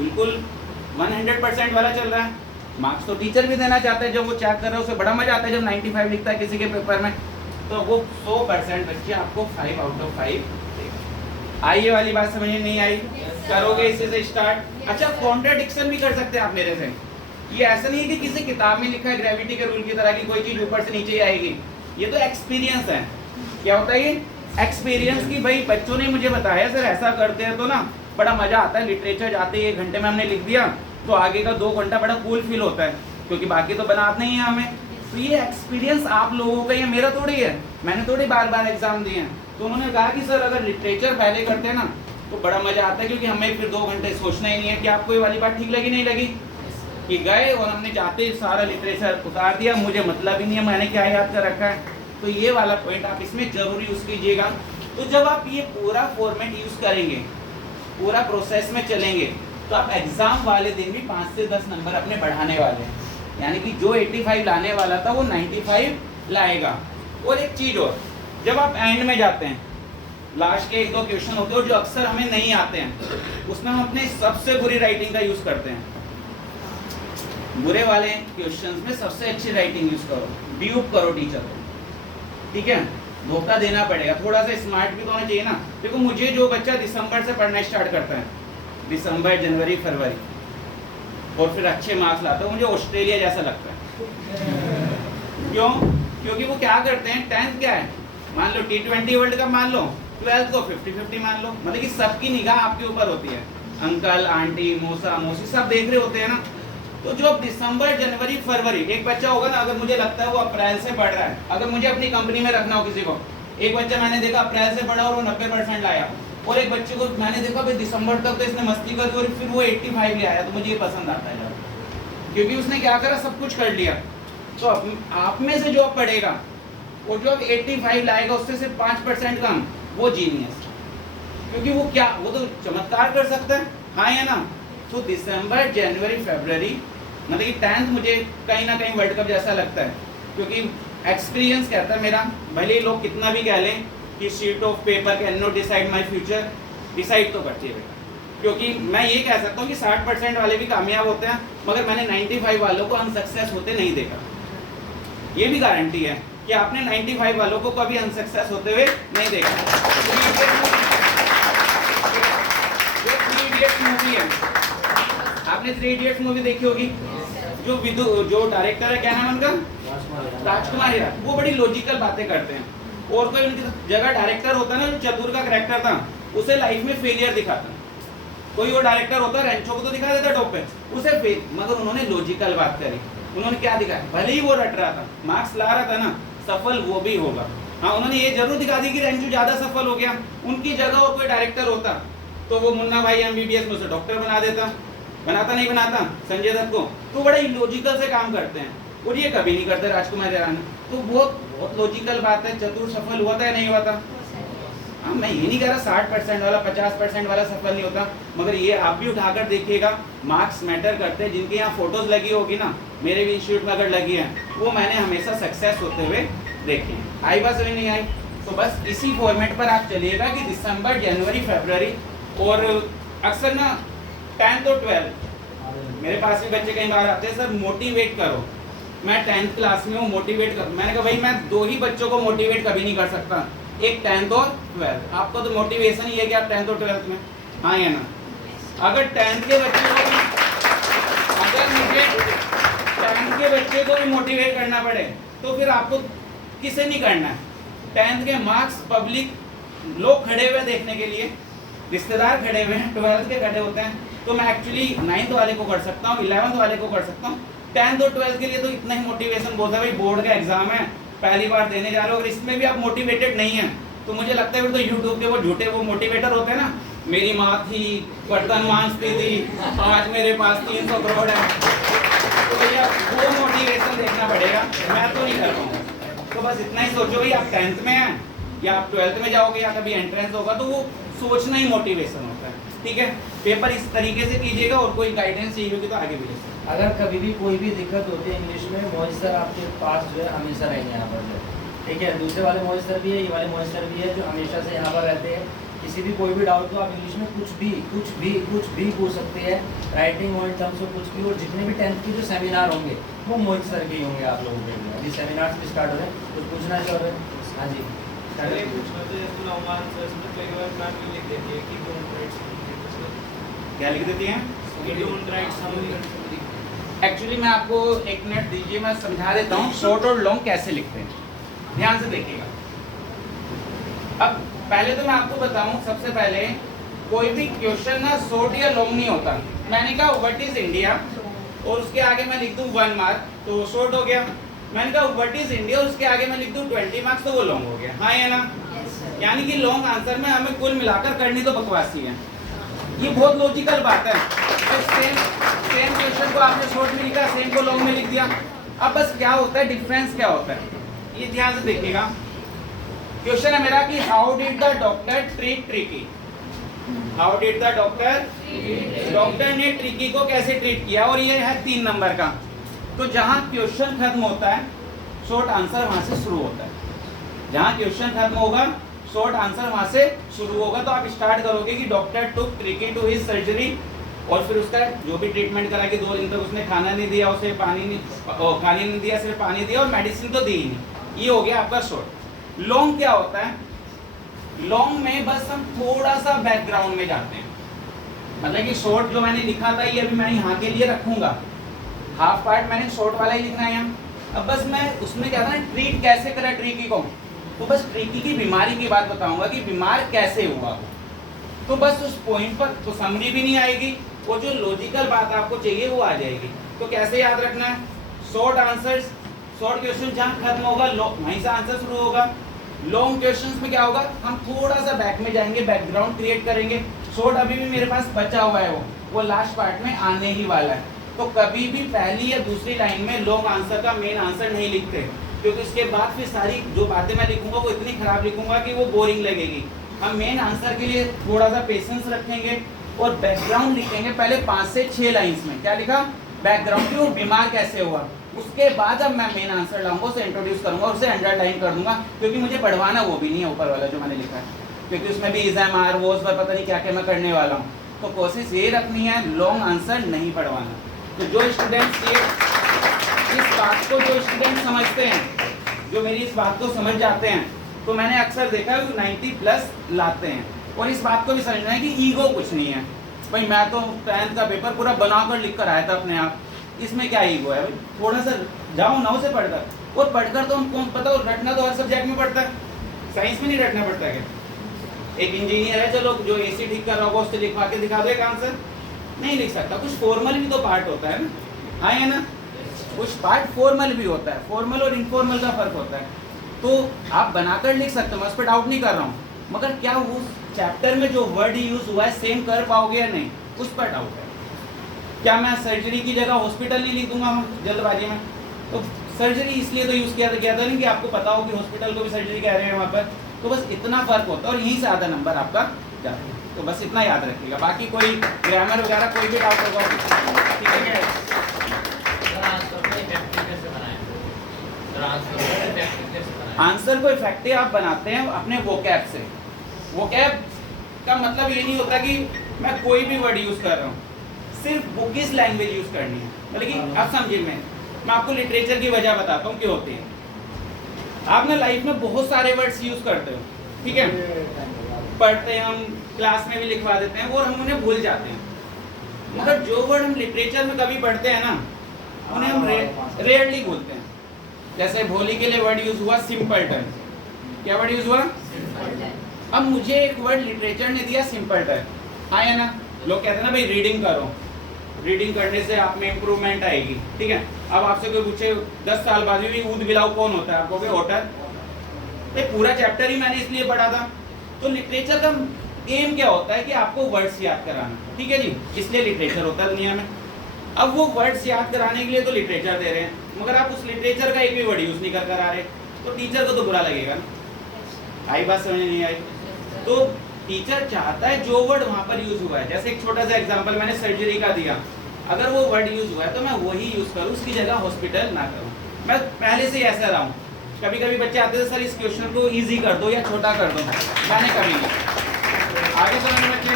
बिल्कुल 100% वाला चल रहा है। मार्क्स तो टीचर भी देना चाहते हैं, जब वो चेक कर रहे हैं उसे बड़ा मजा आता है जब 95 लिखता है किसी के पेपर में, तो वो 100% बच्चे आपको 5 आउट ऑफ 5 देगा। आई ये वाली बात समझ में नहीं आई? करोगे इसी से स्टार्ट। अच्छा, कॉन्ट्राडिक्शन भी कर सकते हैं आप मेरे से। ये ऐसा नहीं है कि किसी किताब में लिखा है ग्रेविटी के रूल की तरह की कोई चीज ऊपर से नीचे ही आएगी। ये तो एक्सपीरियंस है। क्या होता है ये? एक्सपीरियंस की भाई बच्चों ने मुझे बताया सर ऐसा करते हैं तो ना बड़ा मजा आता है, लिटरेचर जाते ही 1 घंटे में हमने लिख दिया तो आगे का 2 घंटा बड़ा कूल फील होता है, क्योंकि बाकी तो बनात नहीं है हमें। तो ये एक्सपीरियंस आप लोगों का, ये मेरा थोड़ी है, मैंने थोड़ी बार बार एग्जाम दिए हैं। तो उन्होंने कहा कि सर अगर लिटरेचर पहले करते हैं ना तो बड़ा मजा आता है, क्योंकि हमें फिर 2 घंटे सोचना ही नहीं है कि आपको ये वाली बात ठीक लगी नहीं लगी, कि गए और हमने जाते ही सारा लिटरेचर उतार दिया, मुझे मतलब ही नहीं है मैंने क्या याद कर रखा है। तो ये वाला पॉइंट आप इसमें जरूर यूज कीजिएगा। तो जब आप ये पूरा फॉर्मेट यूज करेंगे, पूरा प्रोसेस में चलेंगे, तो आप एग्जाम वाले दिन भी 5 से 10 नंबर अपने बढ़ाने वाले हैं। यानी कि जो 85 लाने वाला था वो 95 लाएगा। और एक चीज और, जब आप एंड में जाते हैं, लास्ट के 1-2 क्वेश्चन होते हैं जो अक्सर हमें नहीं आते हैं, उसमें हम अपने सबसे बुरी राइटिंग का यूज करते हैं। बुरे वाले क्वेश्चंस में सबसे अच्छी राइटिंग यूज करो, ड्यूप करो टीचर को, ठीक है? धोखा देना पड़ेगा, थोड़ा सा स्मार्ट भी तो होना चाहिए ना। देखो मुझे जो बच्चा दिसंबर से पढ़ना स्टार्ट करता है, दिसंबर, जनवरी, फरवरी, और फिर अच्छे मार्क्स लाता है, मुझे ऑस्ट्रेलिया जैसा लगता है। क्यों? क्योंकि वो क्या करते हैं, 10th क्या है, मान लो T20 वर्ल्ड कप मान लो, 12th को 50-50 मान लो, मतलब कि सबकी निगाह आपके ऊपर होती है, अंकल, आंटी, मौसा, मौसी सब देख रहे होते हैं ना। तो जो दिसंबर, जनवरी, फरवरी, एक बच्चा होगा ना, अगर मुझे लगता है वो अप्रैल से पढ़ रहा है, अगर मुझे अपनी कंपनी में रखना हो किसी को, एक बच्चा मैंने देखा अप्रैल से पढ़ा और वो 90% लाया, और एक बच्चे को मैंने देखा भाई दिसंबर तक तो इसने मस्ती कर दी और फिर वो 85 ले आया, तो मुझे ये पसंद आता है, क्योंकि उसने क्या करा, सब कुछ कर लिया। तो आप में से जो पढ़ेगा वो जो 85 लाएगा उससे सिर्फ 5% कम, वो जीनियस, क्योंकि वो क्या, वो तो चमत्कार कर सकता है, हाँ या ना? तो दिसंबर, जनवरी, फरवरी, मतलब कि 10th मुझे कहीं ना कहीं वर्ल्ड कप जैसा लगता है, क्योंकि एक्सपीरियंस कहता है मेरा, भले ही लोग कितना भी कह लें कि sheet of paper can not decide my future, decide तो करती है बेटा। क्योंकि मैं ये कह सकता हूँ कि 60% वाले भी कामयाब होते हैं, मगर मैंने 95 वालों को अनसक्सेस होते नहीं देखा। ये भी गारंटी है कि आपने 95 वालों को कभी अनसक्सेस होते हुए नहीं देखा। मूवी है, आपने 3 इडियट्स मूवी देखी होगी, जो डायरेक्टर है, क्या नाम उनका, राजकुमार हिरानी, वो बड़ी लॉजिकल बातें करते हैं। और कोई उनकी जगह डायरेक्टर होता है ना, जो चतुर का कैरेक्टर था, उसे लाइफ में फेलियर दिखाता। कोई वो डायरेक्टर होता है, रेंचो को तो दिखा देता टॉप पे, उसे मगर उन्होंने लॉजिकल बात करी। उन्होंने क्या दिखाया, भले ही वो रट रहा था, मार्क्स ला रहा था ना, सफल वो भी होगा। हाँ, उन्होंने ये जरूर दिखा दी कि रेंचो ज्यादा सफल हो गया। उनकी जगह और कोई डायरेक्टर होता तो वो मुन्ना भाई MBBS में उसे डॉक्टर बना देता, बनाता नहीं बनाता संजय दत्त को। तो बड़ा इलॉजिकल से काम करते हैं, और ये कभी नहीं करते राजकुमार हिरानी। तो बहुत लॉजिकल बात है, चतुर सफल हुआ था या नहीं हुआ था? हाँ, मैं ये नहीं कह रहा 60% वाला 50% वाला सफल नहीं होता, मगर ये आप भी उठाकर देखिएगा, मार्क्स मैटर करते हैं। जिनके यहाँ फोटोज लगी होगी ना, मेरे भी इंस्टीट्यूट में अगर लगी है, वो मैंने हमेशा सक्सेस होते हुए देखे हैं। आई बात समझ नहीं आई? तो बस इसी फॉर्मेट पर आप चलिएगा कि दिसंबर, जनवरी, फरवरी, और अक्सर ना 10th और 12th, मेरे पास भी बच्चे कई बार आते हैं, सर मोटिवेट करो। मैं 10th क्लास में हूँ, मोटिवेट करो। मैंने कहा भाई मैं 2 ही बच्चों को मोटिवेट कभी नहीं कर सकता, एक 10th और 12th। आपको तो मोटिवेशन ही है कि आप 10th और 12th में, हाँ या ना? अगर 10th के बच्चे को भी, अगर मुझे 10th के बच्चे को भी मोटिवेट करना पड़े तो फिर आपको किसे नहीं करना है? 10th के मार्क्स पब्लिक लोग खड़े हुए देखने के लिए, रिश्तेदार खड़े हुए हैं, 12th के खड़े होते हैं, तो मैं एक्चुअली 9th वाले को कर सकता हूँ, 11th वाले को कर सकता हूँ। 10th और 12th के लिए तो इतना ही मोटिवेशन बोलता है, भाई बोर्ड का एग्जाम है, पहली बार देने जा रहे हो, अगर इसमें भी आप मोटिवेटेड नहीं है तो मुझे लगता है फिर तो यूट्यूब के वो झूठे वो मोटिवेटर होते हैं ना, मेरी माँ थी, बर्तन मांजती थी, आज मेरे पास 300 करोड़ है, तो भैया वो मोटिवेशन देखना पड़ेगा, मैं तो नहीं कर पाऊँगा। तो बस इतना ही सोचो भाई, आप 10th में हैं या आप 12th में जाओगे या कभी एंट्रेंस होगा, तो वो सोचना ही मोटिवेशन होता है, ठीक है? पेपर इस तरीके से कीजिएगा, और कोई गाइडेंस चाहिए होगी तो आगे भी ले सकते। अगर कभी भी कोई भी दिक्कत होती है इंग्लिश में, मोहित सर आपके पास जो है हमेशा रहेंगे यहाँ पर, ठीक है? दूसरे वाले मोहित सर भी है, ये वाले मोहित सर भी है जो हमेशा से यहाँ पर रहते हैं, किसी भी कोई भी डाउट हो आप इंग्लिश में कुछ भी पूछ सकते हैं, राइटिंग और टर्म्स में कुछ भी। और जितने भी 10th के जो सेमिनार होंगे वो मोहित सर के ही होंगे आप लोगों के लिए। अभी सेमिनार भी स्टार्ट हो रहे हैं, कुछ पूछना चाह रहे हैं? हाँ जी अरे पूछना तो जैसे नौमान सर इसमें कई बार मैम लिख देती है कि डोंट राइट क्या लिख देती हैं? कि डोंट राइट समथिंग। एक्चुअली मैं आपको एक मिनट दीजिए, मैं समझा देता हूँ शॉर्ट और लॉन्ग कैसे लिखते हैं, ध्यान से देखिएगा। अब पहले तो मैं आपको बताऊं, सबसे पहले कोई भी क्वेश्चन ना शॉर्ट या लॉन्ग नहीं होता। मैंने कहा व्हाट इज इंडिया और उसके आगे मैं लिख दूं 1 मार्क तो वो शॉर्ट हो गया। मैंने कहा व्हाट इज इंडिया और उसके आगे मैं लिख दूं 20 मार्क्स तो वो लॉन्ग हो गया। हाँ या ना? यानी कि लॉन्ग आंसर में हमें कुल मिलाकर करनी तो बकवासी है। ये बहुत लॉजिकल बात है। तो सेम क्वेश्चन को आपने शॉर्ट में लिखा, सेम को लॉन्ग में लिख दिया। अब बस क्या होता है, डिफरेंस क्या होता है, ये ध्यान से देखिएगा। क्वेश्चन है मेरा कि how did the doctor treat tricky. How did the doctor ने ट्रिकी को कैसे ट्रीट किया, और ये है 3 नंबर का। तो जहां क्वेश्चन खत्म होता है शॉर्ट आंसर वहां से शुरू होता है। जहां क्वेश्चन खत्म होगा शॉर्ट आंसर वहां से शुरू होगा। तो आप स्टार्ट करोगे कि doctor took tricky to his surgery, और फिर उसका जो भी ट्रीटमेंट करा कि 2 दिन तक उसने खाना नहीं दिया, उसे पानी नहीं दिया, सिर्फ पानी दिया और मेडिसिन तो दी ही नहीं। ये हो गया आपका शॉर्ट। लॉन्ग क्या होता है? लॉन्ग में बस हम थोड़ा सा बैकग्राउंड में जाते हैं। मतलब कि शॉर्ट जो मैंने लिखा था ये अभी मैं यहाँ के लिए रखूंगा, हाफ पार्ट मैंने शॉर्ट वाला ही लिखना है यहाँ। अब बस मैं उसमें क्या था, ट्रीट कैसे करा ट्रिकी को, तो बस ट्रिकी की बीमारी की बात बताऊंगा कि बीमार कैसे हुआ। तो बस उस पॉइंट पर तो समरी भी नहीं आएगी, वो जो लॉजिकल बात आपको चाहिए वो आ जाएगी। तो कैसे याद रखना है, शॉर्ट आंसर्स, शॉर्ट क्वेश्चन जहाँ खत्म होगा वहीं से आंसर शुरू होगा। लॉन्ग क्वेश्चंस में क्या होगा, हम थोड़ा सा बैक में जाएंगे, बैकग्राउंड क्रिएट करेंगे। शॉर्ट अभी भी मेरे पास बचा हुआ है, वो लास्ट पार्ट में आने ही वाला है। तो कभी भी पहली या दूसरी लाइन में लॉन्ग आंसर का मेन आंसर नहीं लिखते, क्योंकि उसके बाद फिर सारी जो बातें मैं लिखूंगा वो इतनी खराब लिखूंगा कि वो बोरिंग लगेगी। हम मेन आंसर के लिए थोड़ा सा पेशेंस रखेंगे और बैकग्राउंड लिखेंगे पहले 5 से 6 लाइंस में। क्या लिखा? बैकग्राउंड की, वो बीमार कैसे हुआ। उसके बाद अब मैं मेन आंसर लाऊंगा, उसे इंट्रोड्यूस करूंगा, उसे अंडरलाइन कर दूंगा, क्योंकि मुझे पढ़वाना वो भी नहीं है ऊपर वाला जो मैंने लिखा है, क्योंकि उसमें भी इज़ामार वो उस पर पता नहीं क्या क्या मैं करने वाला हूँ। तो कोशिश ये रखनी है लॉन्ग आंसर नहीं पढ़वाना। तो जो स्टूडेंट्स ये इस बात को जो स्टूडेंट समझते हैं, जो मेरी इस बात को समझ जाते हैं, तो मैंने अक्सर देखा है 90+ लाते हैं। और इस बात को भी समझना है कि ईगो कुछ नहीं है। भाई मैं तो 10th का पेपर पूरा बनाकर लिख कर आया था अपने आप, इसमें क्या ईगो है भाई? थोड़ा सा जाओ ना उसे पढ़कर, और पढ़कर तो हमको पता हो रटना तो हर सब्जेक्ट में पड़ता है, साइंस में नहीं रटना पड़ता है क्या? एक इंजीनियर है चलो जो एसी ठीक कर रहा होगा उससे लिखवा के दिखा दो एक आंसर, नहीं लिख सकता। कुछ फॉर्मल भी तो पार्ट होता है ना, हाँ है ना? कुछ पार्ट फॉर्मल भी होता है, फॉर्मल और इनफॉर्मल का फर्क होता है। तो आप बनाकर लिख सकते हो, मैं उस पर डाउट नहीं कर रहा हूँ, मगर क्या उस चैप्टर में जो वर्ड यूज हुआ है सेम कर पाओगे या नहीं, उस पर डाउट है। क्या मैं सर्जरी की जगह हॉस्पिटल नहीं लिख दूंगा जल्दबाजी में? तो सर्जरी इसलिए तो यूज़ किया था नहीं कि आपको पता हो कि हॉस्पिटल को भी सर्जरी कह रहे हैं वहाँ पर। तो बस इतना फर्क होता है और यहीं से आधा नंबर आपका जाता है। तो बस इतना याद रखिएगा, बाकी कोई ग्रामर वगैरह कोई भी डाउट होगा ठीक है। आंसर को इफेक्टिव आप बनाते हैं अपने वोकैब से। वोकैब का मतलब ये नहीं होता कि मैं कोई भी वर्ड यूज कर रहा हूँ, सिर्फ बुकिश लैंग्वेज यूज करनी है। मतलब कि आप समझिए, मैं आपको लिटरेचर की वजह बताता हूँ क्यों होती है। आप ना लाइफ में बहुत सारे वर्ड्स यूज करते हो, ठीक है, पढ़ते हैं हम, क्लास में भी लिखवा देते हैं और हम उन्हें भूल जाते हैं। मगर जो वर्ड हम लिटरेचर में कभी पढ़ते हैं ना, उन्हें हम रेयरली भूलते हैं। जैसे भोली के लिए वर्ड यूज हुआ सिंपलटन। क्या वर्ड यूज हुआ? अब मुझे एक वर्ड लिटरेचर ने दिया सिंपलटन, हाँ या ना? लोग कहते हैं ना भाई रीडिंग करो, रीडिंग करने से आप में इम्प्रूवमेंट आएगी, ठीक है। अब आपसे कोई पूछे 10 साल बाद भी ऊद बिलाव कौन होता है, आप कहोगे ओटर। ये पूरा चैप्टर ही मैंने इसलिए पढ़ा था। तो लिटरेचर का एम क्या होता है कि आपको वर्ड्स याद कराना, ठीक है जी, इसलिए लिटरेचर होता है दुनिया में। अब वो वर्ड्स याद कराने के लिए तो लिटरेचर दे रहे हैं, मगर आप उस लिटरेचर का एक भी वर्ड यूज नहीं कर आ रहे, तो टीचर को तो बुरा लगेगा ना। आई बात समझ नहीं आई? तो टीचर चाहता है जो वर्ड वहां पर यूज हुआ है, जैसे एक छोटा सा एग्जांपल मैंने सर्जरी का दिया, अगर वो वर्ड यूज हुआ है तो मैं वही यूज करूँ, उसकी जगह हॉस्पिटल ना करूँ। मैं पहले से ही ऐसा रहा हूँ। कभी कभी बच्चे आते थे सर इस क्वेश्चन को इजी कर दो या छोटा कर दो, मैंने कभी नहीं। आगे समझ में बच्चे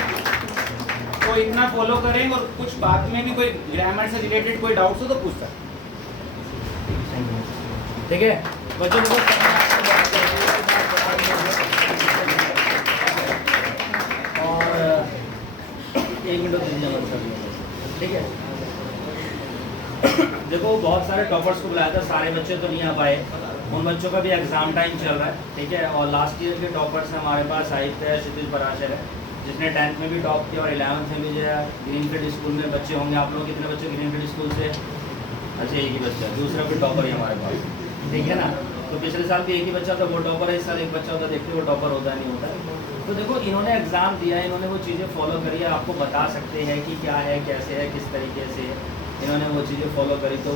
तो इतना फॉलो करें, और कुछ बात में भी कोई ग्रामर से रिलेटेड कोई डाउट्स हो तो पूछ सकते। ठीक है बच्चों को और 1 मिनट दीजिए मत करिए, ठीक है। देखो बहुत सारे टॉपर्स को बुलाया था, सारे बच्चे तो नहीं आ पाए, उन बच्चों का भी एग्जाम टाइम चल रहा है, ठीक है। और लास्ट ईयर के टॉपर्स हमारे पास साहित्य है, क्षितिज पराशर है, जिसने 10th में भी टॉप किया और 11th में भी जो है ग्रीनफील्ड स्कूल में बच्चे होंगे। आप लोग कितने बच्चे ग्रीनफील्ड स्कूल से? अच्छा एक ही बच्चा, दूसरा भी टॉपर ही हमारे पास, ठीक है ना। तो पिछले साल भी एक ही बच्चा था, वो टॉपर है, इस साल एक बच्चा होता, देखते वो टॉपर होता नहीं होता। तो देखो इन्होंने एग्ज़ाम दिया है, इन्होंने वो चीज़ें फॉलो करी है, आपको बता सकते हैं कि क्या है, कैसे है, किस तरीके से इन्होंने वो चीज़ें फॉलो करी, तो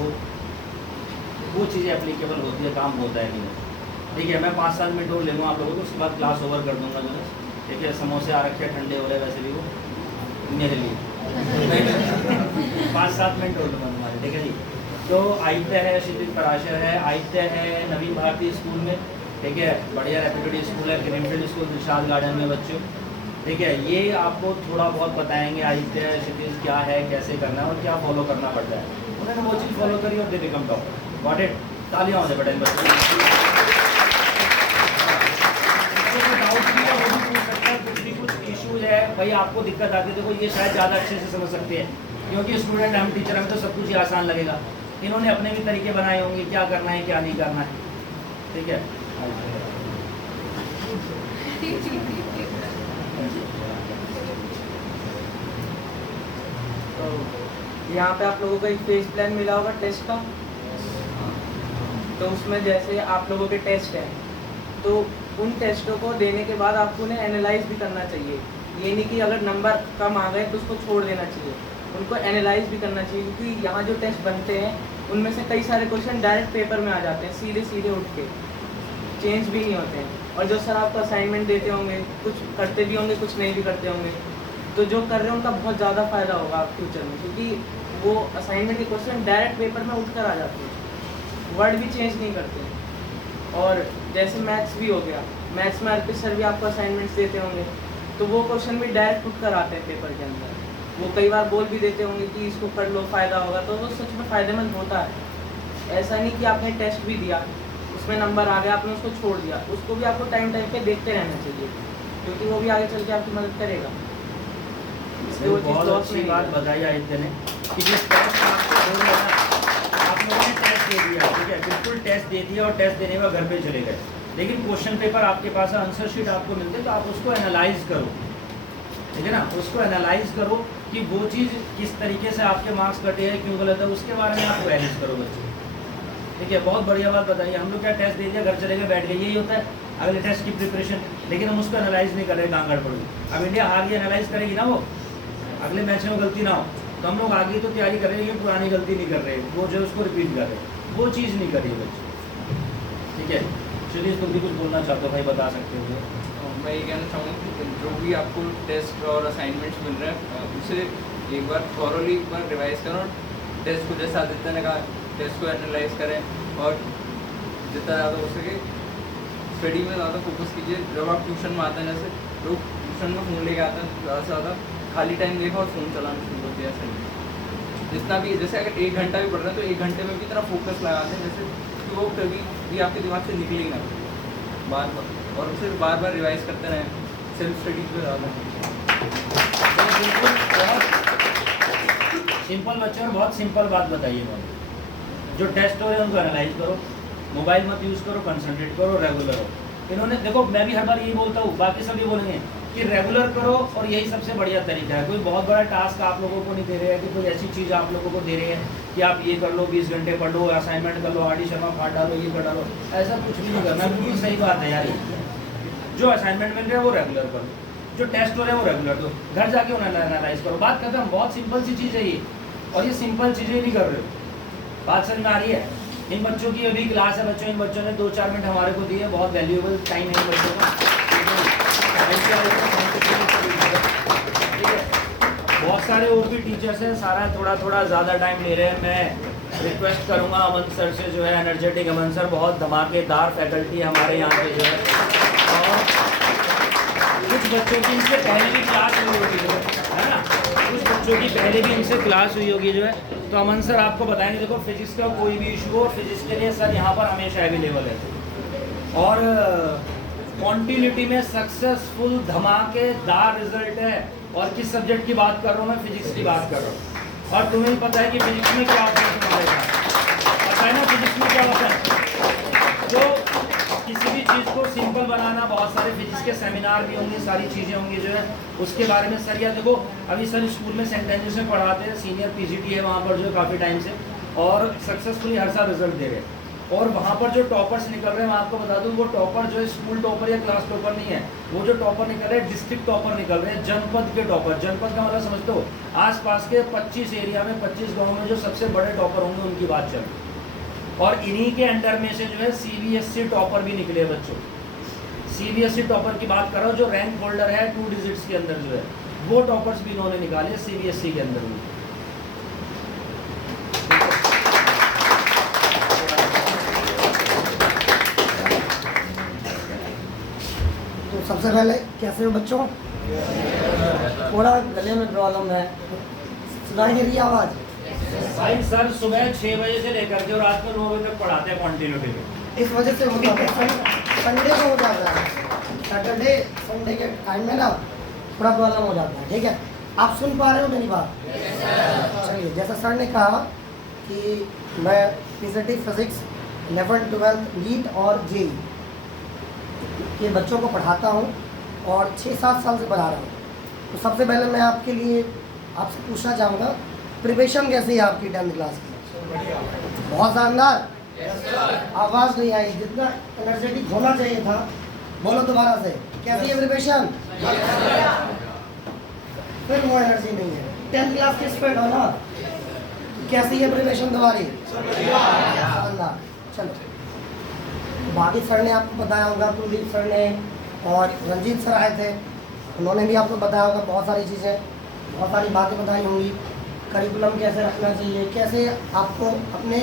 वो चीज़ें एप्लीकेबल होती है, काम होता है कि नहीं। ठीक है, मैं 5-7 मिनट और ले लूँगा आप लोगों को, उसके बाद क्लास ओवर कर दूँगा जो है। ठीक है, समोसे आ रखे ठंडे हो रहे वैसे भी वो मेरे लिए 5-7 मिनट और लूँगा तुम्हारे, ठीक है जी। तो आदित्य है, क्षितिज पराशर है, आदित्य है नवीन भारती स्कूल में, ठीक है, बढ़िया रेप्यूटेड स्कूल है, ग्रीनफील्ड स्कूल दिलशाद गार्डन में बच्चों, ठीक है। ये आपको थोड़ा बहुत बताएंगे आदित्य क्षितिज क्या है, कैसे करना है और क्या फॉलो करना पड़ता है। उन्होंने वो चीज़ फॉलो करी और they become topper. Got it? तालियां हो जाए बटन बच्चों। डाउट भी है वो भी पूछ सकता है, कुछ भी कुछ इशू है भाई आपको दिक्कत आती है, देखो ये शायद ज़्यादा अच्छे से समझ सकते हैं, क्योंकि स्टूडेंट हम टीचर हमें तो सब कुछ ही आसान लगेगा। इन्होंने अपने भी तरीके बनाए होंगे, क्या करना है क्या नहीं करना है, ठीक है। तो यहाँ पे आप लोगों को एक फेस प्लान मिला होगा टेस्ट का, तो उसमें जैसे आप लोगों के टेस्ट हैं, तो उन टेस्टों को देने के बाद आपको उन्हें एनालाइज भी करना चाहिए। ये नहीं कि अगर नंबर कम आ गए तो उसको छोड़ देना चाहिए, उनको एनालाइज भी करना चाहिए, क्योंकि यहाँ जो टेस्ट बनते हैं उनमें से कई सारे क्वेश्चन डायरेक्ट पेपर में आ जाते हैं, सीधे सीधे उठ के, चेंज भी नहीं होते हैं। और जो सर आपको असाइनमेंट देते होंगे, कुछ करते भी होंगे, कुछ नहीं भी करते होंगे, तो जो कर रहे हैं उनका बहुत ज़्यादा फ़ायदा होगा फ्यूचर में, क्योंकि वो असाइनमेंट के क्वेश्चन डायरेक्ट पेपर में उठ कर आ जाते हैं, वर्ड भी चेंज नहीं करते हैं। और जैसे मैथ्स भी हो गया, मैथ्स में अर्पित सर भी आपको असाइनमेंट्स देते होंगे, तो वो क्वेश्चन भी डायरेक्ट उठ कर आते हैं पेपर के अंदर। वो कई बार बोल भी देते होंगे कि इसको कर लो, फ़ायदा होगा, तो वो सच में फ़ायदेमंद होता है। ऐसा नहीं कि आपने टेस्ट भी दिया, उसमें नंबर आ गया, आपने उसको छोड़ दिया, उसको भी आपको टाइम टाइम पे देखते रहना चाहिए, क्योंकि वो भी आगे चल के आपकी मदद करेगा। इसलिए वो चीज़ बहुत लॉस अच्छी नहीं बात है। बताई आदित्य ने कि जिस टेस्ट आपको हो गया ना, आप लोगों ने टेस्ट दे दिया, ठीक है, बिल्कुल टेस्ट दे दिया और टेस्ट देने में घर पे चले गए, लेकिन क्वेश्चन पेपर आपके पास है, आंसर शीट आपको मिलते, तो आप उसको एनालाइज करो, ठीक है ना, उसको एनालाइज करो कि वो चीज़ किस तरीके से आपके मार्क्स कटे हैं, क्यों गलत है, उसके बारे में आप वैलिड करो बच्चे, ठीक है। बहुत बढ़िया बात बताइए। हम लोग क्या टेस्ट दे दिया, घर चले गए, बैठ गए, यही होता है अगले टेस्ट की प्रिपरेशन, लेकिन हम उसको एनालाइज नहीं कर रहे, कहाँ गड़बड़ हुई। अब इंडिया हार गई, एनालाइज करेगी ना, वो अगले मैच में गलती ना हो, तो हम लोग आगे तो तैयारी कर रहे हैं, लेकिन पुरानी गलती नहीं कर रहे, वो जो उसको रिपीट कर रहे हैं, वो चीज़ नहीं करिए बच्चे, ठीक है। चलिए तुम भी कुछ बोलना चाहते हो भाई, बता सकते हो। मैं ये कहना चाहूँगा कि जो भी आपको टेस्ट और असाइनमेंट्स मिल रहे हैं, उसे एक बार थॉरोली एक बार रिवाइज करो, और टेस्ट को जैसे आदित्य ने कहा, टेस्ट को एनालाइज करें, और जितना ज़्यादा हो सके स्टडी में ज़्यादा फोकस कीजिए। जब आप ट्यूशन में आते हैं, जैसे लोग ट्यूशन में फ़ोन लेके आते हैं, ज़्यादा से ज़्यादा खाली टाइम देखा और फ़ोन चलाना शुरू कर दिया। सही जितना भी, जैसे अगर 1 घंटा भी पढ़ रहे हैं तो 1 घंटे में भी इतना फोकस लगाते हैं जैसे कि वो कभी भी आपके दिमाग से निकले ही ना, बार बार, और उसे बार बार रिवाइज करते रहें, सेल्फ स्टडी पे ज़्यादा। तो बिल्कुल बहुत सिंपल बच्चों ने बहुत सिंपल बात बताई है। जो टेस्ट हो रहे हैं उनको एनालाइज करो, मोबाइल मत यूज़ करो, कंसंट्रेट करो, रेगुलर हो। इन्होंने देखो, मैं भी हर बार यही बोलता हूँ, बाकी सब ये बोलेंगे कि रेगुलर करो, और यही सबसे बढ़िया तरीका है। कोई बहुत बड़ा टास्क आप लोगों को नहीं दे रहे हैं, कि कोई ऐसी चीज़ आप लोगों को दे रहे हैं कि आप ये कर लो, 20 घंटे पढ़ लो, असाइनमेंट कर लो, आर डी शर्मा फाड़ डालो, ये कर डालो, ऐसा कुछ भी नहीं करना। बिल्कुल सही बात है यार, जो असाइनमेंट मिल रहा है वो रेगुलर करो, जो टेस्ट हो रहे हैं वो रेगुलर दो, घर जाके उन्हें एनालाइज करो, बात खत्म। बहुत सिंपल सी चीज़ है ये, और ये सिंपल चीज़ें नहीं कर रहे हो। बात समझ में आ रही है? इन बच्चों की अभी क्लास है बच्चों, इन बच्चों ने 2-4 मिनट हमारे को दिए, बहुत वैल्यूएबल टाइम है इन बच्चों का, ठीक है। बहुत सारे और भी टीचर्स हैं, सारा थोड़ा थोड़ा ज़्यादा टाइम ले रहे हैं। मैं रिक्वेस्ट करूँगा अमन सर से, जो है एनर्जेटिक अमन सर, बहुत धमाकेदार फैकल्टी हमारे यहाँ पे जो है, और कुछ कुछ बच्चों की इनसे पहले भी क्लास हुई होगी जो है ना, कुछ बच्चों की पहले भी इनसे क्लास हुई होगी जो है, तो अमन सर आपको बताएंगे। देखो फिजिक्स का कोई भी इशू हो, फिजिक्स के लिए सर यहाँ पर हमेशा अवेलेबल है। और क्वांटिलिटी में सक्सेसफुल धमाकेदार रिजल्ट है। और किस सब्जेक्ट की बात कर रहा हूँ मैं? फिजिक्स की बात कर रहा हूँ। और तुम्हें भी पता है कि फिजिक्स में क्या होता है, तुम्हारे साथ पता है ना फिजिक्स में क्या होता है। तो किसी भी चीज़ को सिंपल बनाना, बहुत सारे फिजिक्स के सेमिनार भी होंगे, सारी चीज़ें होंगी जो है उसके बारे में सर। या देखो अभी सर स्कूल में सेंट एंड्रूज में पढ़ाते हैं, सीनियर पीजीटी है वहाँ पर जो काफ़ी टाइम से, और सक्सेसफुली हर साल रिजल्ट दे रहे हैं। और वहाँ पर जो टॉपर्स निकल रहे हैं, मैं आपको बता दूँ, वो टॉपर जो है स्कूल टॉपर या क्लास टॉपर नहीं है, वो जो टॉपर निकल रहे हैं डिस्ट्रिक्ट टॉपर निकल रहे हैं, जनपद के टॉपर। जनपद का मतलब समझते हो, आसपास के 25 एरिया में, 25 गाँव में जो सबसे बड़े टॉपर होंगे उनकी बात चल रही है। और इन्हीं के अंडर में से जो है CBSE टॉपर भी निकले बच्चों। CBSE टॉपर की बात कर रहा हूँ, जो रैंक होल्डर है 2 डिजिट्स के अंदर जो है, वो टॉपर्स भी इन्होंने निकाले CBSE के अंदर में। तो सबसे पहले कैसे हो बच्चों? थोड़ा गले में प्रॉब्लम है, सुनाई नहीं रही आवाज़? भाई सर सुबह 6 बजे से लेकर के और रात को 9 बजे तक पढ़ाते हैं कॉन्टिन्यूटी में। इस वजह से हो जाता है, संडे को हो जाता है, सैटरडे संडे के टाइम में ना थोड़ा प्रॉब्लम हो जाता है। ठीक है, आप सुन पा रहे हो मेरी बात? चलिए, जैसा सर ने कहा कि मैं PCT physics 11th 12th NEET और JEE के बच्चों को पढ़ाता हूँ और 6-7 साल से पढ़ा रहा हूँ। तो सबसे पहले मैं आपके लिए आपसे पूछना चाहूँगा, प्रिपरेशन कैसी है आपकी 10th क्लास की? बहुत शानदार। आवाज़ नहीं आई, जितना एनर्जेटिक होना चाहिए था। बोलो दोबारा से, कैसी है प्रिपरेशन? फिर वो एनर्जी नहीं है। 10th क्लास की स्टूडेंट हो ना, कैसी है प्रिपरेशन तुम्हारी? शानदार। चलो, बाकी सर ने आपको बताया होगा, कुलदीप सर ने और रंजीत सर आए थे, उन्होंने भी आपको बताया होगा बहुत सारी चीज़ें, बहुत सारी बातें बताई होंगी। करिकुलम कैसे रखना चाहिए, कैसे आपको अपने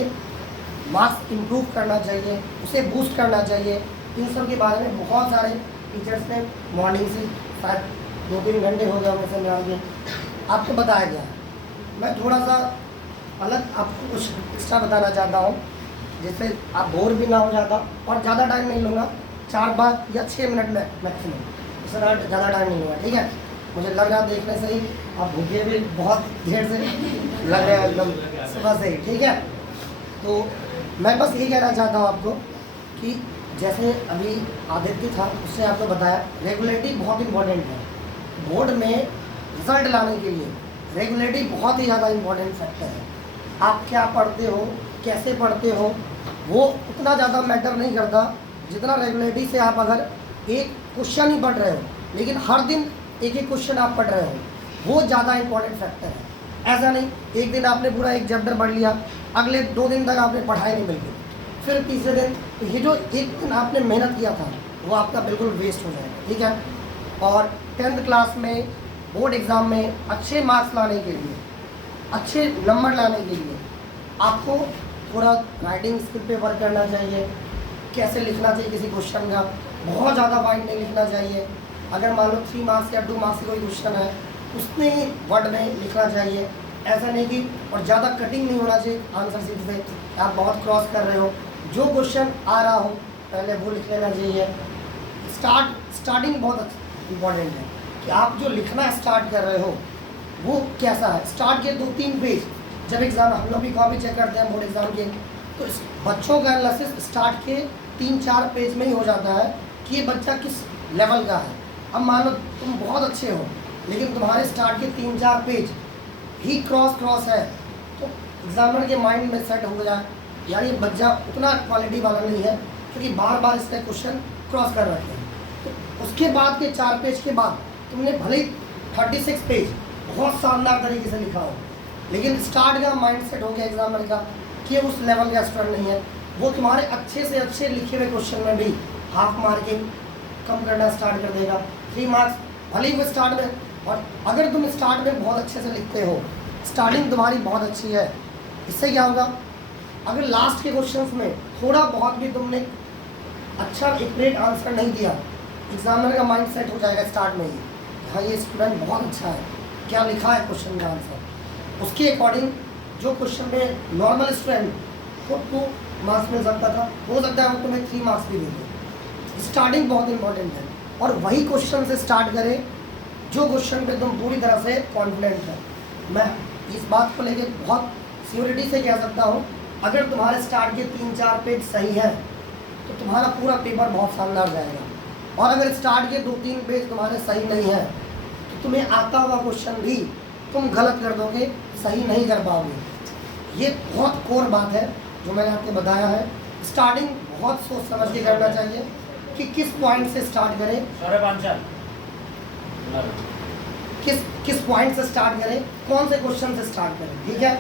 मार्क्स इम्प्रूव करना चाहिए, उसे बूस्ट करना चाहिए, इन सब के बारे में बहुत सारे टीचर्स ने मॉर्निंग से शायद 2-3 घंटे हो गए होंगे सेमिनार में आपको बताया गया। मैं थोड़ा सा अलग आपको कुछ एक्स्ट्रा बताना चाहता हूँ, जिससे आप बोर भी ना हो जाता। और ज़्यादा टाइम नहीं लूँगा, 4 बार या 6 मिनट में मैक्सिमम, इससे ज़्यादा टाइम नहीं लूँगा। ठीक है, मुझे लग रहा देखने से ही आप भूखे भी बहुत देर से लग रहे हैं, एकदम सुबह से ही। ठीक है, तो मैं बस यही कहना चाहता हूँ आपको कि जैसे अभी आदित्य था, उससे आपको बताया रेगुलरिटी बहुत इंपॉर्टेंट है। बोर्ड में रिजल्ट लाने के लिए रेगुलरिटी बहुत ही ज़्यादा इंपॉर्टेंट फैक्टर है। आप क्या पढ़ते हो, कैसे पढ़ते हो, वो उतना ज़्यादा मैटर नहीं करता जितना रेगुलरिटी से आप अगर एक क्वेश्चन ही पढ़ रहे हो, लेकिन हर दिन एक एक क्वेश्चन आप पढ़ रहे हो, वो ज़्यादा इंपॉर्टेंट फैक्टर है। ऐसा नहीं एक दिन आपने पूरा एक चैप्टर पढ़ लिया, अगले 2 दिन तक आपने पढ़ाई नहीं बिल्कुल, फिर तीसरे दिन, तो ये जो एक दिन आपने मेहनत किया था वो आपका बिल्कुल वेस्ट हो जाएगा। ठीक है, और 10th क्लास में बोर्ड एग्ज़ाम में अच्छे मार्क्स लाने के लिए, अच्छे नंबर लाने के लिए आपको थोड़ा राइटिंग स्किल पे वर्क करना चाहिए। कैसे लिखना चाहिए किसी क्वेश्चन का, बहुत ज़्यादा वाइड नहीं लिखना चाहिए। अगर मान लो 3 मार्क्स या 2 मार्क्स का कोई क्वेश्चन है, उसने ही वर्ड में लिखना चाहिए। ऐसा नहीं कि, और ज़्यादा कटिंग नहीं होना चाहिए आंसर शीट से, आप बहुत क्रॉस कर रहे हो। जो क्वेश्चन आ रहा हो पहले वो लिख लेना चाहिए। स्टार्टिंग बहुत इम्पॉर्टेंट है कि आप जो लिखना स्टार्ट कर रहे हो वो कैसा है। स्टार्ट के 2-3 पेज, जब एग्ज़ाम हम लोग भी कॉपी चेक करते हैं बोर्ड एग्ज़ाम के, तो इस बच्चों का एनालिसिस स्टार्ट के 3-4 पेज में ही हो जाता है कि ये बच्चा किस लेवल का है। अब मान लो तुम बहुत अच्छे हो, लेकिन तुम्हारे स्टार्ट के 3-4 पेज ही क्रॉस है, तो एग्जामिनर के माइंड में सेट हो जाए यार ये बच्चा उतना क्वालिटी वाला नहीं है, क्योंकि बार बार इसका क्वेश्चन क्रॉस कर रखे हैं। तो उसके बाद के 4 पेज के बाद तुमने भले 36 पेज बहुत शानदार तरीके से लिखा हो, लेकिन स्टार्ट का माइंड सेट हो गया एग्जामिनर का कि उस लेवल का स्टूडेंट नहीं है, वो तुम्हारे अच्छे से अच्छे लिखे हुए क्वेश्चन में भी हाफ मार्किंग कम करना स्टार्ट कर देगा। 3 मार्क्स भले ही वो स्टार्ट में, और अगर तुम स्टार्ट में बहुत अच्छे से लिखते हो, स्टार्टिंग तुम्हारी बहुत अच्छी है, इससे क्या होगा, अगर लास्ट के क्वेश्चंस में थोड़ा बहुत भी तुमने अच्छा एक्यूरेट आंसर नहीं दिया, एग्जामिनर का माइंड सेट हो जाएगा स्टार्ट में ही, हाँ ये स्टूडेंट बहुत अच्छा है, क्या लिखा है क्वेश्चन का आंसर, उसके अकॉर्डिंग जो क्वेश्चन में नॉर्मल स्टूडेंट को 2 मार्क्स मिल सकता था, हो सकता है वो तुम्हें 3 मार्क्स भी दे दे। स्टार्टिंग बहुत इंपॉर्टेंट है, और वही क्वेश्चन से स्टार्ट करें जो क्वेश्चन पे तुम पूरी तरह से कॉन्फिडेंट है। मैं इस बात को लेके बहुत सियोरिटी से कह सकता हूँ, अगर तुम्हारे स्टार्ट के 3-4 पेज सही है तो तुम्हारा पूरा पेपर बहुत शानदार जाएगा, और अगर स्टार्ट के 2-3 पेज तुम्हारे सही नहीं है तो तुम्हें आता हुआ क्वेश्चन भी तुम गलत कर दोगे, सही नहीं कर पाओगे। ये बहुत कोर बात है जो मैंने आपको बताया है। स्टार्टिंग बहुत सोच समझ के करना चाहिए कि किस पॉइंट से स्टार्ट करें, किस पॉइंट से स्टार्ट करें, कौन से क्वेश्चन से स्टार्ट करें, ठीक है।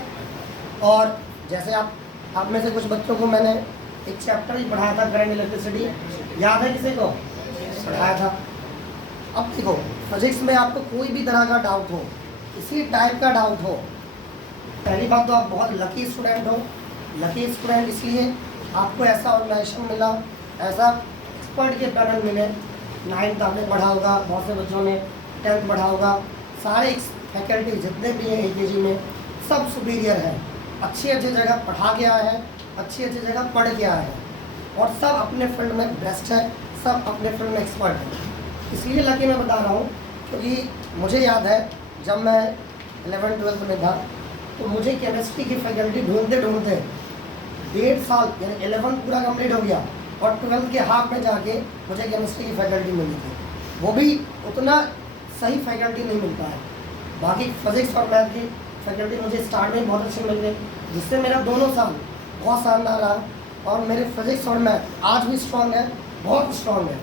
और जैसे आप में से कुछ बच्चों को मैंने एक चैप्टर ही पढ़ाया था, करंट इलेक्ट्रिसिटी, याद है किसी को पढ़ाया था। अब देखो फिजिक्स में आपको कोई भी तरह का डाउट हो, किसी टाइप का डाउट हो, पहली बात तो आप बहुत लकी स्टूडेंट हो। लकी स्टूडेंट इसलिए आपको ऐसा ऑर्गेनाइजेशन मिला, ऐसा एक्सपर्ट के पैनल मिले। 9th आपने पढ़ा होगा, बहुत से बच्चों ने 10th पढ़ा होगा, सारे फैकल्टी जितने भी हैं AKG में सब सुपीरियर हैं, अच्छी अच्छी जगह पढ़ा के आए हैं, अच्छी अच्छी जगह पढ़ के आए हैं, और सब अपने फील्ड में बेस्ट है, सब अपने फील्ड में एक्सपर्ट हैं। इसलिए लकी मैं बता रहा हूँ क्योंकि मुझे याद है जब मैं 11th-12th में था तो मुझे केमिस्ट्री की फैकल्टी ढूंढते ढूंढते 1.5 साल, यानी 11th पूरा कंप्लीट हो गया, और 12th के हाफ में जाके मुझे केमिस्ट्री की फैकल्टी मिली थी। वो भी उतना सही फैकल्टी नहीं मिलता है। बाकी फिजिक्स और मैथ की फैकल्टी मुझे स्टार्ट में बहुत अच्छी मिल गई, जिससे मेरा दोनों साल बहुत शानदार रहा, और मेरे फिजिक्स और मैथ आज भी स्ट्रॉन्ग है, बहुत स्ट्रॉन्ग है,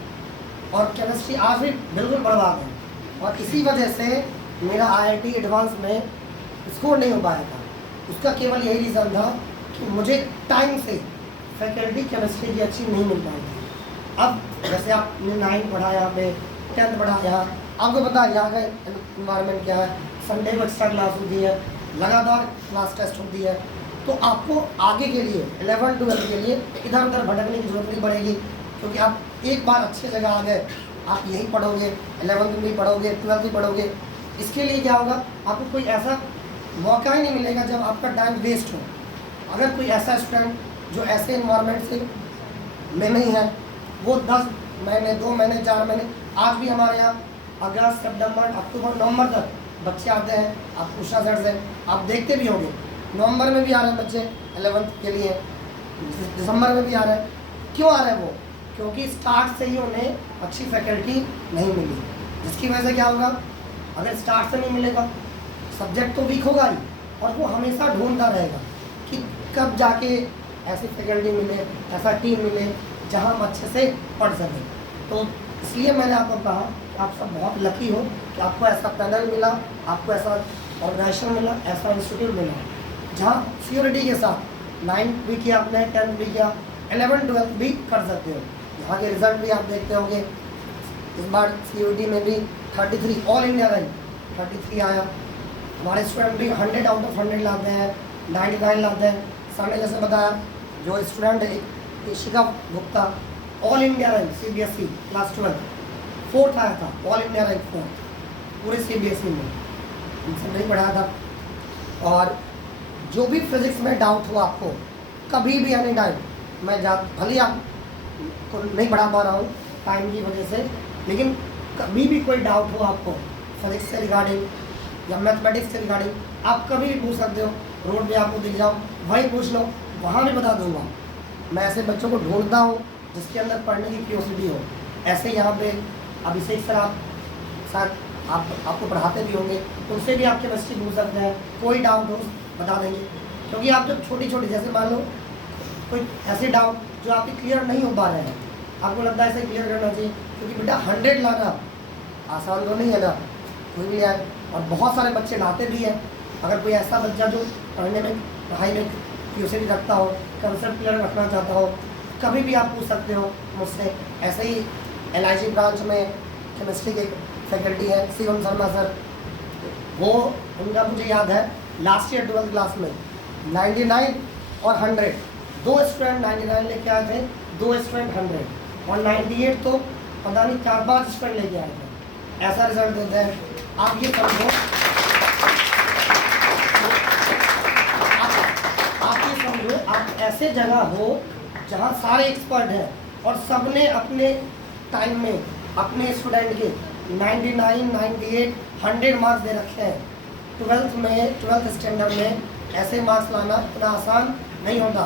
और केमिस्ट्री आज भी बिल्कुल बर्बाद है। और इसी वजह से मेरा IIT एडवांस में स्कोर नहीं हो पाया था। उसका केवल यही रीज़न था कि मुझे टाइम से फैकल्टी केमिस्ट्री की अच्छी नहीं मिल पाई थी। अब जैसे आपने 9th पढ़ा, यहाँ पे 10th पढ़ा, यहाँ आपको पता है यहाँ का इन्वायरमेंट क्या है, संडे को एक्स्ट्रा क्लास होती है, लगातार क्लास टेस्ट होती है, तो आपको आगे के लिए 11th-12th के लिए इधर उधर भटकने की जरूरत नहीं पड़ेगी, क्योंकि आप एक बार अच्छी जगह आ गए, आप यही पढ़ोगे, 11th में भी पढ़ोगे, 12th भी पढ़ोगे। इसके लिए क्या होगा, आपको कोई ऐसा मौका ही नहीं मिलेगा जब आपका टाइम वेस्ट हो। अगर कोई ऐसा स्टूडेंट जो ऐसे इन्वायरमेंट से में नहीं है, वो 10 महीने, 2 महीने, 4 महीने, आज भी हमारे यहाँ अगस्त, सितंबर, अक्टूबर, नवंबर तक बच्चे आते हैं। आप पूछना सर से, आप देखते भी होंगे, नवंबर में भी आ रहे हैं बच्चे 11th के लिए, दिसंबर में भी आ रहे हैं। क्यों आ रहे हैं वो? क्योंकि स्टार्ट से ही उन्हें अच्छी फैकल्टी नहीं मिली, जिसकी वजह से क्या होगा, अगर स्टार्ट से नहीं मिलेगा सब्जेक्ट तो वीक होगा ही, और वो हमेशा ढूंढता रहेगा कि कब जाके ऐसी फैकल्टी मिले, ऐसा टीम मिले जहां हम अच्छे से पढ़ सकें। तो इसलिए मैंने आपको कहा कि आप सब बहुत लकी हो कि आपको ऐसा पैनल मिला, आपको ऐसा ऑर्गेनाइजेशन मिला, ऐसा इंस्टीट्यूट मिला जहाँ सियोरिटी के साथ 9th भी किया आपने, 10th भी किया, 11th-12th भी कर सकते हो। यहाँ के रिजल्ट भी आप देखते होंगे, इस बार CUET में भी 33 ऑल इंडिया रैंक 33 आया। हमारे स्टूडेंट भी 100 आउट ऑफ 100 लाते हैं, 99 लाते हैं। सर ने जैसे बताया, जो स्टूडेंट है Ishika Gupta, all India rank CBSE class 12 4th आया था, ऑल इंडिया रैंक 4th पूरे CBSE में, इनसे नहीं पढ़ाया था। और जो भी फिजिक्स में डाउट हो आपको, कभी भी एनी टाइम, मैं भले आपको नहीं पढ़ा पा रहा हूँ टाइम की वजह से, लेकिन कभी भी कोई डाउट हो आपको फिजिक्स से रिगार्डिंग या मैथमेटिक्स से रिगार्डिंग, आप कभी भी पूछ सकते हो। रोड पे आपको दिख जाओ, वहीं पूछ लो, वहाँ भी बता दूंगा। मैं ऐसे बच्चों को ढूंढता हूँ जिसके अंदर पढ़ने की क्यूरियोसिटी हो। ऐसे यहाँ पे अभिषेक सर आप शायद आपको पढ़ाते भी होंगे, उनसे भी आप केमिस्ट्री पूछ सकते हैं, कोई डाउट हो बता देंगे। क्योंकि आप जब छोटी छोटी, जैसे मान लो कोई ऐसे डाउट जो आपके क्लियर नहीं हो पा रहे हैं, आपको लगता है ऐसे क्लियर करना चाहिए, क्योंकि बेटा 100 लाना आसान तो नहीं है ना, कोई भी आए, और बहुत सारे बच्चे लाते भी हैं। अगर कोई ऐसा बच्चा जो पढ़ने में, पढ़ाई में क्यूरियोसिटी रखता हो, कंसेप्ट क्लियर रखना चाहता हो, कभी भी आप पूछ सकते हो मुझसे। ऐसे ही LIG ब्रांच में केमिस्ट्री के फैकल्टी है शिवम शर्मा सर, वो उनका मुझे याद है लास्ट ईयर 12th क्लास में 99 और 100, 2 स्टूडेंट 99 लेके आए थे, 2 स्टूडेंट 100, और 98 तो पता नहीं 4-5 स्टूडेंट लेके आए थे, ऐसा रिजल्ट देते हैं। आप ये समझो, आप ये समझो, आप ऐसे जगह हो जहाँ सारे एक्सपर्ट हैं और सबने अपने टाइम में अपने स्टूडेंट के 99, 98, 100 मार्क्स दे रखे हैं। 12th स्टैंडर्ड में ऐसे मार्क्स लाना इतना आसान नहीं होता,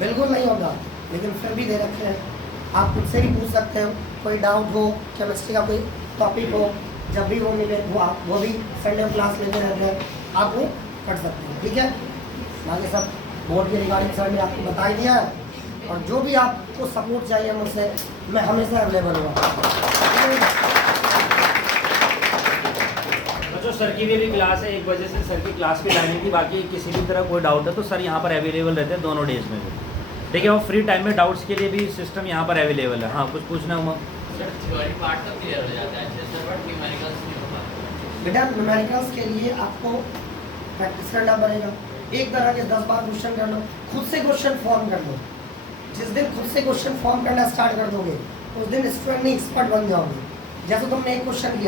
बिल्कुल नहीं होता, लेकिन फिर भी दे रखे हैं। आप खुद से भी पूछ सकते हो, कोई डाउट हो, केमिस्ट्री का कोई टॉपिक हो, जब भी वो मिले वो भी संडे में क्लास लेते रहते हैं, आप वो पढ़ सकते हैं, ठीक है। बाकी सब बोर्ड के रिगार्डिंग सर ने आपको बता ही दिया है, और जो भी आपको सपोर्ट चाहिए मुझसे, मैं हमेशा अवेलेबल हूँ। बच्चों सर की भी अभी क्लास है 1 बजे से, सर की क्लास की टाइमिंग की। बाकी किसी भी तरह कोई डाउट है तो सर यहाँ पर अवेलेबल रहते हैं दोनों डेज में भी, ठीक है। और फ्री टाइम में डाउट्स के लिए भी सिस्टम यहाँ पर अवेलेबल है। हाँ, कुछ पूछना हुआ? बेटा न्यूमेरिकल्स के लिए आपको प्रैक्टिस करना पड़ेगा। एक तरह के 10 बार क्वेश्चन कर लो, खुद से क्वेश्चन फॉर्म कर लो। जिस दिन खुद से क्वेश्चन फॉर्म करना स्टार्ट कर दोगे उस दिन स्टूडेंट नहीं एक्सपर्ट बन जाओगे। जैसे तुमने एक क्वेश्चन लिया,